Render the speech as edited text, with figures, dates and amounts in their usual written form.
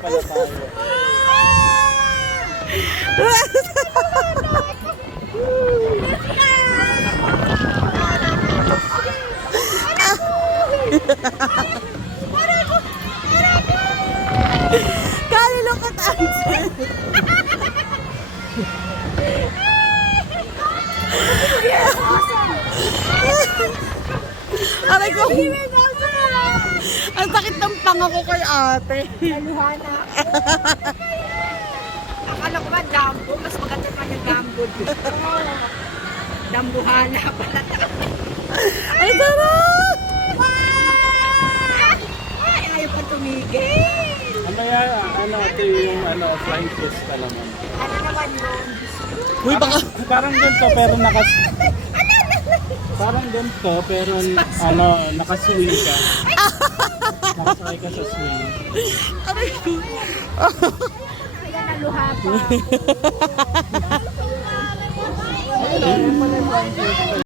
Pala tayo. Kalulungkot ang aray ko. Ang sakit ng panga ko kay ate. Luhana. Akala ko ba Dambo? Mas maganda pa yung Dambo dito. Dambuhana pala. Ay, sarap! Ay, ayaw pa tumigil. Ano yan? Ano ito yung flying fish naman. Ano naman yun? Uy, baka... Parang ganito pero Parang ganito pero nakaswing ka. Nakasakay ka sa swing. Aray ko. Kaya naluha pa. Ayun, pala yung flying fish.